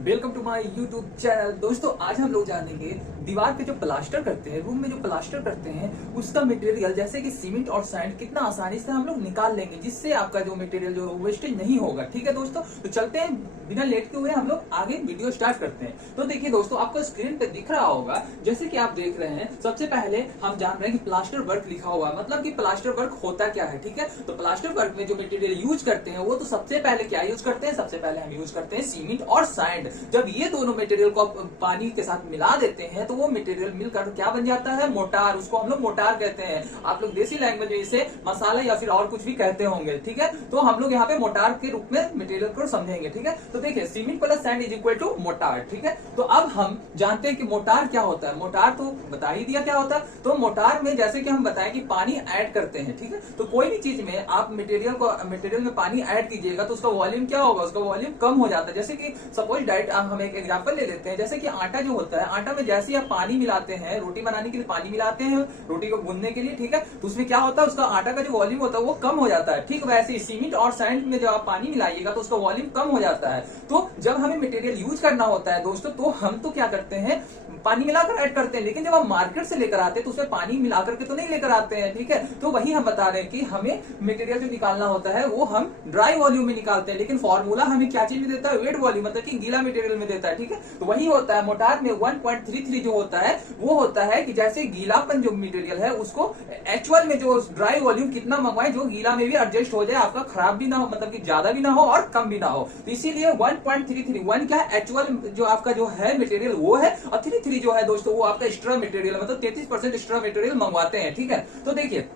Welcome to my YouTube channel. दोस्तों आज हम लोग जानेंगे दीवार पे जो प्लास्टर करते हैं, रूम में जो प्लास्टर करते हैं उसका मटेरियल जैसे कि सीमेंट और सैंड कितना आसानी से हम लोग निकाल लेंगे, जिससे आपका जो मटेरियल जो वेस्टेज नहीं होगा। ठीक है दोस्तों, तो चलते हैं बिना लेट के हुए हम लोग आगे वीडियो स्टार्ट करते हैं। तो देखिए दोस्तों, आपको स्क्रीन पे दिख रहा होगा जैसे कि आप देख रहे हैं। सबसे पहले हम जान रहे हैं कि प्लास्टर वर्क लिखा हुआ है, मतलब कि प्लास्टर वर्क होता क्या है। ठीक है, तो प्लास्टर वर्क में जो मटेरियल यूज करते हैं वो तो सबसे पहले क्या यूज करते हैं, सबसे पहले हम यूज करते हैं सीमेंट और सैंड। जब ये दोनों मटेरियल को पानी के साथ मिला देते हैं तो वो मटेरियल मिलकर क्या बन जाता है, मोटार। उसको हम लोग मोटार कहते हैं। आप लोग देसी लैंग्वेज में इसे मसाला या फिर और कुछ भी कहते होंगे। ठीक है, तो हम लोग यहाँ पे मोटार के रूप में मटेरियल को समझेंगे। ठीक है, तो देखिए cement plus sand is equal to mortar. ठीक है, तो अब हम जानते हैं कि मोटार क्या होता है। मोटार तो बता ही दिया क्या होता है। तो मोटार में जैसे कि हम बताएं कि पानी ऐड करते हैं। ठीक है, तो कोई भी चीज में आप मटेरियल में पानी ऐड कीजिएगा तो उसका वॉल्यूम क्या होगा, उसका वॉल्यूम कम हो जाता है। जैसे कि सपोज डाइट हम एक एग्जांपल ले लेते हैं, जैसे कि आटा जो होता है, आटा में जैसे आप पानी मिलाते हैं, रोटी बनाने के लिए पानी मिलाते हैं, रोटी को गूंदने के लिए। ठीक है, तो उसमें क्या होता है, उसका आटा का जो वॉल्यूम होता है वो कम हो जाता है। ठीक वैसे ही सीमेंट और सैंड में जब आप पानी मिलाइएगा तो उसका वॉल्यूम कम हो जाता है। तो जब हमें मटेरियल यूज करना होता है दोस्तों, तो हम तो क्या करते हैं, पानी मिलाकर ऐड करते हैं। लेकिन जब हम मार्केट से लेकर आते हैं तो उसमें पानी मिलाकर के तो नहीं लेकर आते हैं। ठीक है, तो वही हम बता रहे हैं कि हमें मटेरियल जो निकालना होता है वो हम ड्राई वॉल्यूम में निकालते हैं। लेकिन फॉर्मूला हमें क्या चीज में देता है, वेट वॉल्यूम, मतलब कि गीला मटेरियल में देता है। ठीक है, तो वही होता है मोटार में 1.33 जो होता है वो होता है कि जैसे गीलापन जो मटेरियल है उसको एक्चुअल में जो ड्राई वॉल्यूम कितना मंगवाए जो गीला में भी एडजस्ट हो जाए, आपका खराब भी ना हो, मतलब कि ज्यादा भी ना हो और कम भी ना हो। तो इसीलिए 1.33 क्या है, एक्चुअल जो आपका जो है मटेरियल वो है, और 33 जो है दोस्तों वो आपका एक्स्ट्रा मटेरियल, मतलब 33% एक्स्ट्रा मटेरियल मंगवाते हैं। ठीक है, तो देखिए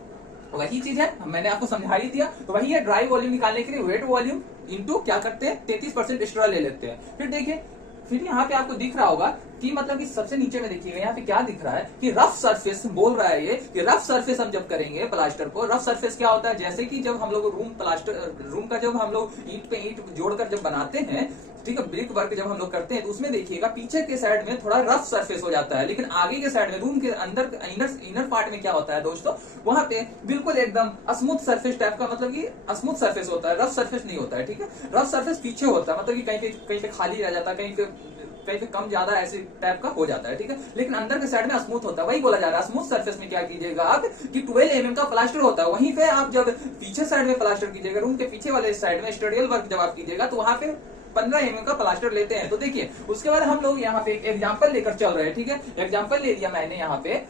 वही चीज है, मैंने आपको समझा ही दिया। तो वही है, ड्राई वॉल्यूम निकालने के लिए वेट वॉल्यूम इंटू क्या करते हैं, 33% एक्स्ट्रा ले लेते हैं। फिर देखिए, फिर यहाँ पे आपको दिख रहा होगा कि मतलब कि सबसे नीचे में देखिएगा यहाँ पे क्या दिख रहा है कि रफ सरफेस बोल रहा है ये, कि रफ सरफेस हम जब करेंगे प्लास्टर को। रफ सरफेस क्या होता है, जैसे कि जब हम लोग रूम का जब हम लोग ईंट पे ईंट जोड़कर जब बनाते हैं, ठीक है, ब्रिक वर्क जब हम लोग करते हैं तो उसमें देखिएगा पीछे के साइड में थोड़ा रफ सरफेस हो जाता है, लेकिन आगे के साइड में रूम के अंदर इनर पार्ट में क्या होता है दोस्तों, वहां पे बिल्कुल एकदम स्मूथ सरफेस टाइप का, मतलब कि स्मूथ सरफेस होता है, रफ सरफेस नहीं होता है। ठीक है, रफ सरफेस पीछे होता है, मतलब कि कहीं पे खाली रह जाता है, कहीं पे कम ज्यादा ऐसे टाइप का हो जाता है। ठीक है, लेकिन अंदर के साइड में स्मूथ होता है। वही बोला जा रहा है, स्मूथ सरफेस में क्या कीजिएगा आप कि 12 mm का प्लास्टर होता है। वहीं पे आप जब पीछे साइड में प्लास्टर कीजिएगा, रूम के पीछे वाले साइड में स्ट्रक्चरल वर्क जब आप कीजिएगा तो वहां पे 15 mm का प्लास्टर लेते हैं। तो देखिए उसके बाद हम लोग यहाँ पे एक एग्जाम्पल लेकर चल रहे हैं। ठीक है, एग्जाम्पल ले लिया मैंने यहाँ पे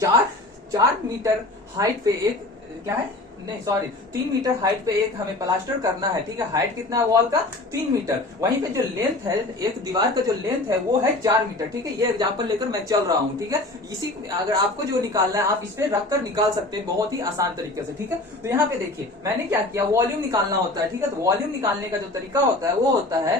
4 मीटर हाइट पे एक क्या है, नहीं सॉरी 3 मीटर हाइट पे एक हमें प्लास्टर करना है। ठीक है, हाइट कितना है वॉल का, 3 मीटर। वहीं पे जो लेंथ है, एक दीवार का जो लेंथ है वो है 4 मीटर। ठीक है, ये एग्जांपल लेकर मैं चल रहा हूँ। ठीक है, इसी अगर आपको जो निकालना है आप इस पे रखकर निकाल सकते हैं बहुत ही आसान तरीके से। ठीक है, तो यहाँ पे देखिए मैंने क्या किया, वॉल्यूम निकालना होता है। ठीक है, तो वॉल्यूम निकालने का जो तरीका होता है वो होता है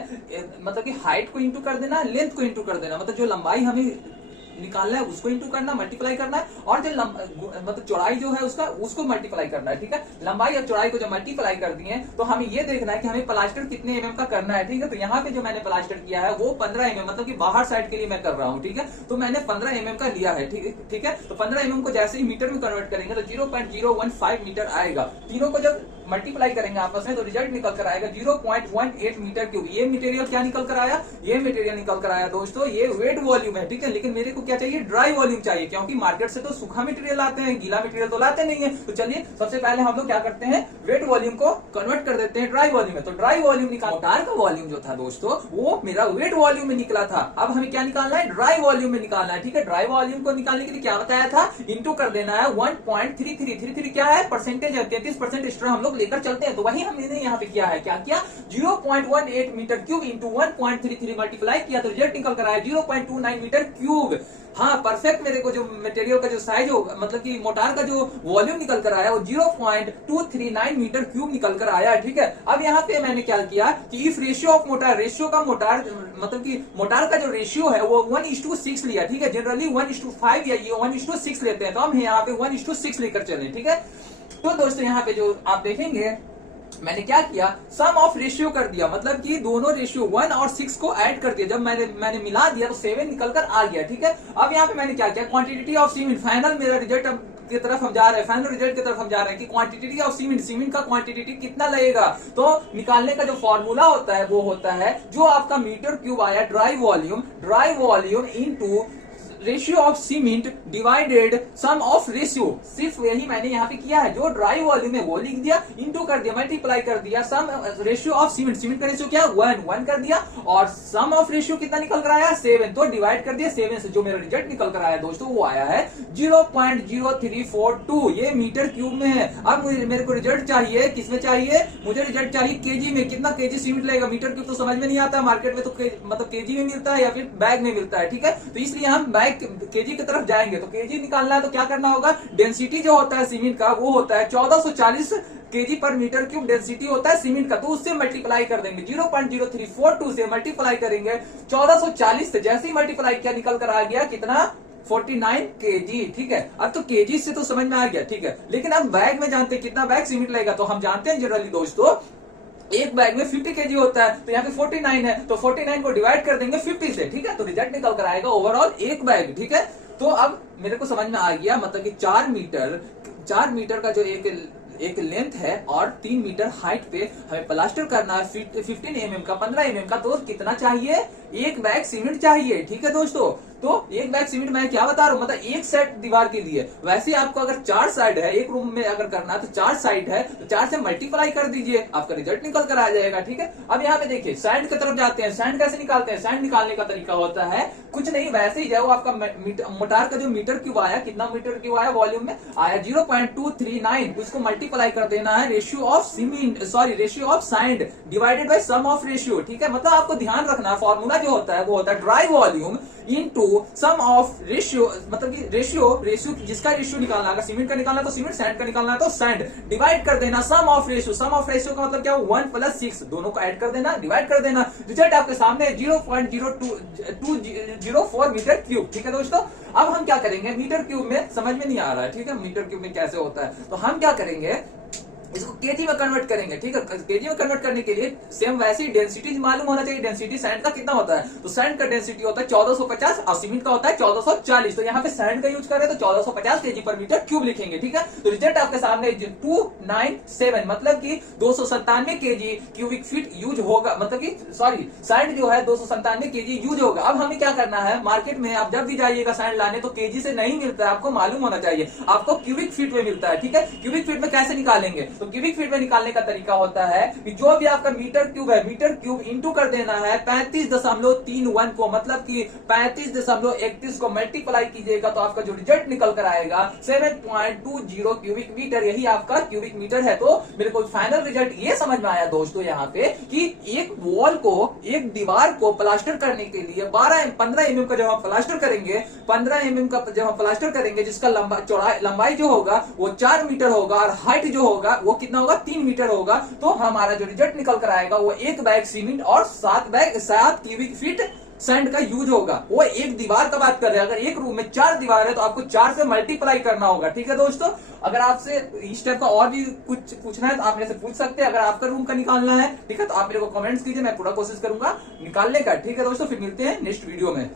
मतलब कि हाइट को इंटू कर देना, लेंथ को इंटू कर देना, मतलब जो लंबाई हमें निकालना है उसको इंटू करना, मल्टीप्लाई करना है, और जो मतलब चौड़ाई जो है उसको मल्टीप्लाई करना है। ठीक है, लंबाई और चौड़ाई को जब मल्टीप्लाई कर दिए तो हमें ये देखना है कि हमें प्लास्टर कितने एमएम का करना है। ठीक है, तो यहाँ पे जो मैंने प्लास्टर किया है वो 15 एमएम, मतलब कि बाहर साइड के लिए मैं कर रहा हूँ। ठीक है, तो मैंने 15 एमएम का लिया है। ठीक है, तो 15 एमएम को जैसे ही मीटर में कन्वर्ट करेंगे तो 0.015 मीटर आएगा। तीनों को जब मल्टीप्लाई करेंगे आपस में तो रिजल्ट निकल कर आएगा 0.18 मीटर क्यूब। ये मटेरियल क्या निकल कर आया, ये मटेरियल निकल कर आया दोस्तों, ये वेट वॉल्यूम है। ठीक है, लेकिन मेरे को क्या चाहिए, ड्राई वॉल्यूम चाहिए, क्योंकि मार्केट से तो सूखा मटेरियल आते हैं, गीला मटेरियल तो लाते नहीं है। तो चलिए सबसे पहले हम लोग क्या करते हैं, वेट वॉल्यूम को कन्वर्ट कर देते हैं ड्राई वॉल्यूम में। तो ड्राई वॉल्यूम निकाल, मोटार का वॉल्यूम जो था दोस्तों वो मेरा वेट वॉल्यूम में निकला था। अब हमें क्या निकालना है, ड्राई वॉल्यूम में निकालना है। ठीक है, ड्राई वॉल्यूम को निकालने के लिए क्या बताया था, इंटू कर देना है 1.33 क्या है, परसेंटेज है, 33% एक्स्ट्रा हम लोग लेकर चलते हैं। तो वही हमने यहाँ पे किया है, क्या किया, 0.18 मीटर क्यूब इंटू 1.33 मल्टीप्लाई किया तो रिजल्ट निकल कर आया 0.29 मीटर क्यूब। हाँ परफेक्ट, मेरे को जो मटेरियल का जो साइज हो, मतलब कि मोटार का जो वॉल्यूम निकल कर आया वो 0.239 मीटर क्यूब निकल कर आया। ठीक है, अब यहाँ पे मैंने क्या किया कि if ratio of motor, ratio का मोटार मतलब कि मोटार का जो रेशियो है वो 1:6 लिया। ठीक है, जनरली 1:5 या 1:6 लेते हैं, तो हम यहाँ पे 1:6 लेकर चले। ठीक है, तो दोस्तों यहाँ पे जो आप देखेंगे मैंने क्या किया, सम ऑफ रेशियो कर दिया, मतलब कि दोनों रेशियो 1 और 6 को ऐड कर दिया। जब मैंने मिला दिया तो 7 निकल कर आ गया। ठीक है, अब यहाँ पे मैंने क्या किया, क्वांटिटी ऑफ सीमेंट, फाइनल मेरा रिजल्ट अब की तरफ हम जा रहे हैं, फाइनल रिजल्ट की तरफ हम जा रहे हैं कि क्वांटिटी ऑफ सीमेंट का क्वांटिटी कितना लगेगा। तो निकालने का जो फॉर्मूला होता है वो होता है जो आपका मीटर क्यूब आया dry volume into ratio of cement divided sum of ratio. सिर्फ यही मैंने यहाँ पे किया है, जो ड्राई वॉल्यूम है वो लिख दिया, इनटू कर दिया, मल्टीप्लाई कर दिया, सम रेशियो ऑफ सीमेंट का रेशियो क्या 1 कर दिया, और सम ऑफ रेशियो कितना निकल कर आया 7, तो डिवाइड कर दिया 7 से। जो मेरा रिजल्ट निकल कर आया दोस्तों वो आया है 0.0342, ये मीटर क्यूब में है। अब मेरे को रिजल्ट चाहिए, किसमें चाहिए, मुझे रिजल्ट चाहिए केजी में, कितना केजी सीमेंट लगेगा। मीटर क्यूब तो समझ में नहीं आता, मार्केट में तो मतलब केजी में मिलता है या फिर बैग में मिलता है, ठीक है। तो इसलिए हम बैग केजी की तरफ जाएंगे। तो केजी निकालना है तो क्या करना होगा, डेंसिटी जो होता है सीमेंट का वो होता है 1440 केजी पर मीटर क्यूब डेंसिटी होता है सीमेंट का, तो उससे मल्टीप्लाई कर देंगे 0.0342 से मल्टीप्लाई करेंगे 1440 से। जैसे ही मल्टीप्लाई किया निकल कर आ गया कितना 49 केजी, ठीक है। अब तो केजी से तो समझ में आ गया, ठीक है। लेकिन अब बैग में जानते हैं कितना बैग सीमेंट लगेगा, तो हम जानते हैं जनरली दोस्तों एक बैग में 50 केजी होता है, तो यहाँ पे 49 है, तो 49 को डिवाइड कर देंगे 50 से, ठीक है। तो रिजल्ट निकल कर आएगा ओवरऑल एक बैग, ठीक है। तो अब मेरे को समझ में आ गया, मतलब कि 4 मीटर का जो एक लेंथ है और 3 मीटर हाइट पे हमें प्लास्टर करना है 15 mm का, 15 mm का, तो कितना चाहिए, एक बैग सीमेंट चाहिए, ठीक है दोस्तों। तो एक बैग सीमेंट मैं क्या बता रहा हूं, मतलब एक सेट दीवार के लिए। वैसे आपको अगर 4 साइड है, एक रूम में अगर करना है तो 4 साइड है, तो 4 से मल्टीप्लाई कर दीजिए, आपका रिजल्ट निकल कर आ जाएगा, ठीक है। अब यहाँ पे देखिए सैंड की तरफ जाते हैं। सैंड कैसे निकालते हैं, सैंड निकालने का तरीका होता है कुछ नहीं, वैसे ही जो आपका मोटार का जो मीटर क्यूब आया, कितना मीटर क्यूब आया वॉल्यूम में आया 0.239, उसको मल्टीप्लाई कर देना है ratio of sand divided by sum of ratio, ठीक है। मतलब आपको ध्यान रखना फॉर्मूला जो होता है वो होता है dry volume into sum of ratio, मतलब कि रेशियो जिसका रेशियो निकालना है, सीमेंट का निकालना है तो सीमेंट, सैंड का निकालना है तो सैंड, डिवाइड कर देना सम ऑफ रेशियो का मतलब क्या 1 + 6, दोनों को ऐड कर देना, डिवाइड कर देना। रिजल्ट आपके सामने 0.0204 मीटर क्यूब, ठीक है दोस्तों। अब हम क्या करेंगे, मीटर क्यूब में समझ में नहीं आ रहा है, ठीक है, मीटर क्यूब में कैसे होता है, तो हम क्या करेंगे, इसको केजी में कन्वर्ट करेंगे, ठीक है। केजी में कन्वर्ट करने के लिए सेम वैसे ही डेंसिटी मालूम होना चाहिए। डेंसिटी सैंड का कितना होता है, तो सैंड का डेंसिटी होता है 1450 और सीमेंट का होता है 1440, तो यहाँ पे सैंड का यूज करें तो 1450 केजी पर मीटर क्यूब लिखेंगे, ठीक है। तो रिजल्ट आपके सामने 297, मतलब कि 297 केजी क्यूबिक फीट यूज होगा, मतलब कि सैंड जो है 297 केजी यूज होगा। अब हमें क्या करना है, मार्केट में आप जब भी जाइएगा सैंड लाने तो केजी से नहीं मिलता है, आपको मालूम होना चाहिए, आपको क्यूबिक फीट में मिलता है, ठीक है। क्यूबिक फीट में कैसे निकालेंगे, तो क्यूबिक फीट में निकालने का तरीका होता है कि जो भी आपका मीटर क्यूब है, मीटर क्यूब इंटू कर देना है 35.31 को, मतलब कि 35.31 को मल्टीप्लाई कीजिएगा तो आपका जो रिजल्ट निकल कर आएगा 7.20 क्यूबिक मीटर, यही आपका क्यूबिक मीटर है। तो मेरे को फाइनल रिजल्ट ये समझ में आया दोस्तों यहाँ पे कि एक वॉल को, एक दीवार को प्लास्टर करने के लिए 15 mm का जब हम प्लास्टर करेंगे, 15 mm का जब हम प्लास्टर करेंगे, जिसका लंबाई जो होगा वो 4 मीटर होगा और हाइट जो होगा वो कितना होगा 3 मीटर होगा, तो हमारा जो रिजल्ट निकल कर आएगा वो एक बैग सीमेंट और 7 क्यूबिक फीट सैंड का यूज होगा। वो एक दीवार का बात कर रहे हैं, अगर एक रूम में 4 दीवार है तो आपको 4 से मल्टीप्लाई करना होगा, ठीक है दोस्तों। अगर आपसे इस टाइप का और भी कुछ पूछना है तो आप मेरे से पूछ सकते हैं। अगर आपका रूम का निकालना है, ठीक है, तो आप मेरे को कमेंट्स कीजिए, मैं पूरा कोशिश करूंगा निकालने का, ठीक है दोस्तों। फिर मिलते हैं नेक्स्ट वीडियो में।